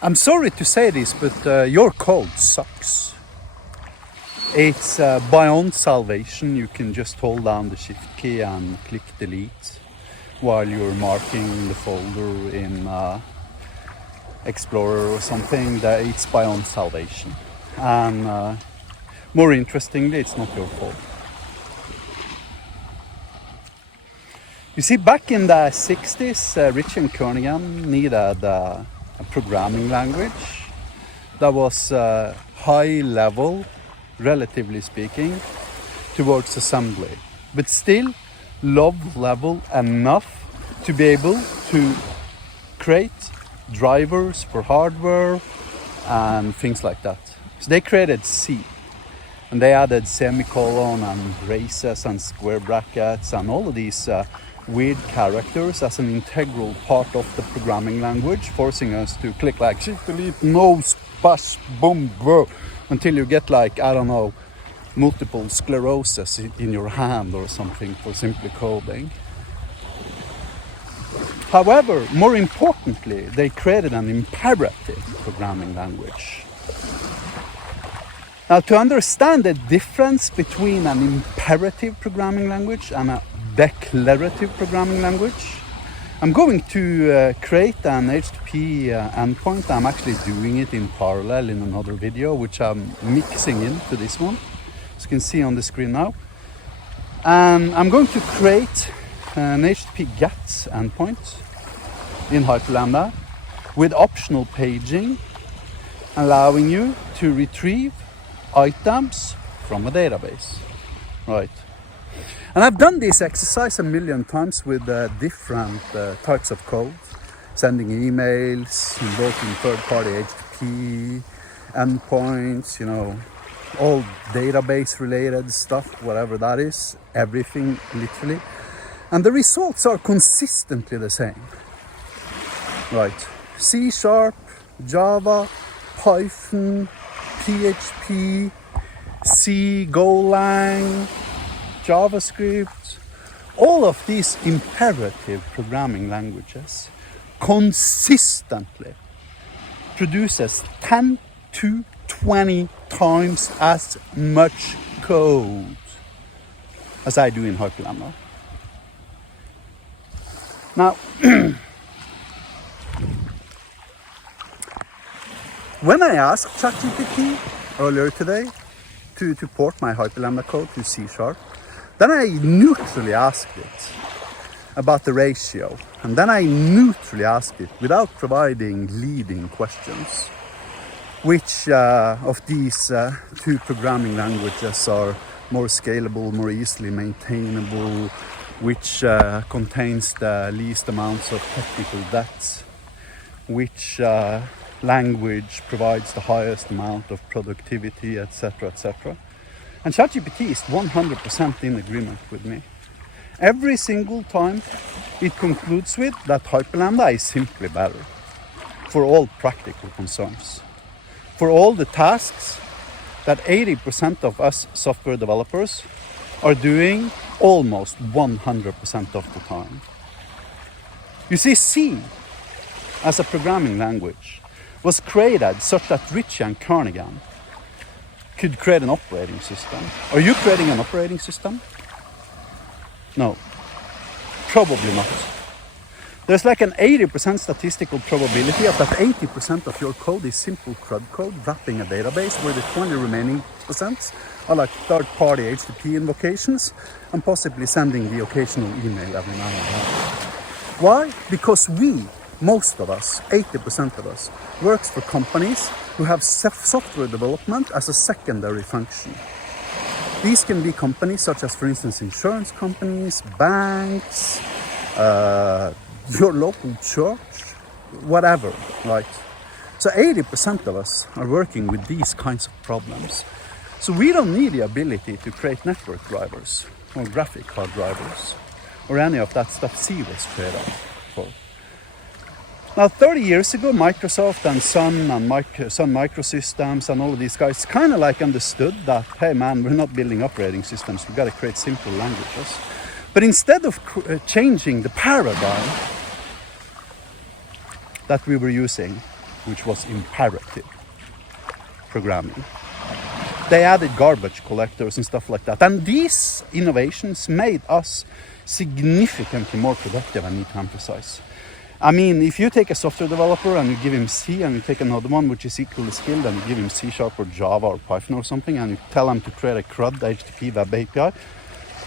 I'm sorry to say this, but your code sucks. It's beyond salvation. You can just hold down the shift key and click delete while you're marking the folder in Explorer or something. That it's beyond salvation. And more interestingly, it's not your fault. You see, back in the 60s, Rich and Kernighan needed a programming language that was high level, relatively speaking, towards assembly, but still low level enough to be able to create drivers for hardware and things like that. So they created C, and they added semicolon and braces and square brackets and all of these weird characters as an integral part of the programming language, forcing us to click like shift delete no spash boom bro until you get like, I don't know, multiple sclerosis in your hand or something for simply coding. However, more importantly, they created an imperative programming language. Now, to understand the difference between an imperative programming language and a declarative programming language, I'm going to create an HTTP endpoint. I'm actually doing it in parallel in another video, which I'm mixing into this one, as you can see on the screen now. And I'm going to create an HTTP GET endpoint in Hyperlambda with optional paging, allowing you to retrieve items from a database, right? And I've done this exercise a million times with different types of code, sending emails, invoking third-party HTTP endpoints, you know, all database-related stuff, whatever that is, everything literally. And the results are consistently the same, right? C#, Java, Python, PHP, C, GoLang, JavaScript, all of these imperative programming languages consistently produces 10 to 20 times as much code as I do in Hyperlambda. Now, when I asked ChatGPT earlier today to port my Hyperlambda code to C#, then I neutrally asked it about the ratio, and then I neutrally asked it without providing leading questions. Which of these two programming languages are more scalable, more easily maintainable, which contains the least amounts of technical debt, which language provides the highest amount of productivity, etc., etc. And ChatGPT is 100% in agreement with me. Every single time it concludes with that Hyperlambda is simply better for all practical concerns. For all the tasks that 80% of us software developers are doing almost 100% of the time. You see, C as a programming language was created such that Ritchie and Kernighan could create an operating system. Are you creating an operating system? No, probably not. There's like an 80% statistical probability of that 80% of your code is simple CRUD code wrapping a database, where the 20 remaining percent are like third-party HTTP invocations and possibly sending the occasional email every now and then. Why? Because we, most of us, 80% of us, works for companies who have software development as a secondary function. These can be companies such as, for instance, insurance companies, banks, your local church, whatever, right? So 80% of us are working with these kinds of problems. So we don't need the ability to create network drivers or graphic card drivers or any of that stuff C was created for. Now, 30 years ago, Microsoft and Sun Microsystems and all of these guys kind of like understood that, hey man, we're not building operating systems, we've got to create simple languages. But instead of changing the paradigm that we were using, which was imperative programming. They added garbage collectors and stuff like that. And these innovations made us significantly more productive, I need to emphasize. I mean, if you take a software developer and you give him C, and you take another one which is equally skilled and you give him C# or Java or Python or something, and you tell him to create a CRUD HTTP web API,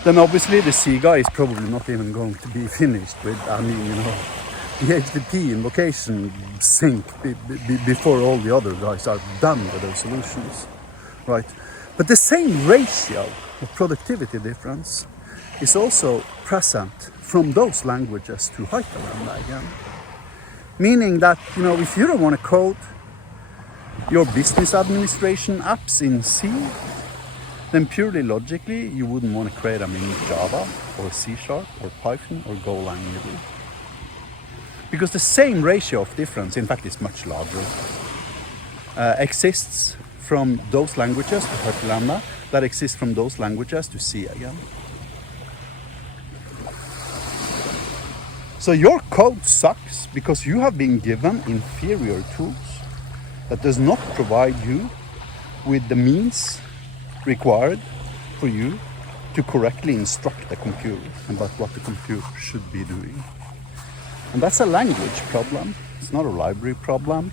then obviously the C guy is probably not even going to be finished with, I mean, you know, the HTTP invocation sync before all the other guys are done with their solutions, right? But the same ratio of productivity difference is also present from those languages to Hyperlambda again. Meaning that, you know, if you don't want to code your business administration apps in C, then purely logically, you wouldn't want to create them in Java or C# or Python or GoLang either. Because the same ratio of difference, in fact, is much larger, exists from those languages to Hyperlambda that exists from those languages to C again. So your code sucks because you have been given inferior tools that does not provide you with the means required for you to correctly instruct the computer about what the computer should be doing. And that's a language problem. It's not a library problem.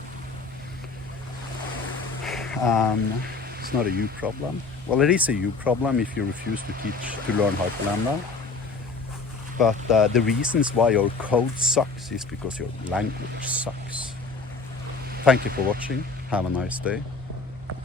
It's not a you problem. Well, it is a you problem if you refuse to learn Hyperlambda. But the reasons why your code sucks is because your language sucks. Thank you for watching. Have a nice day.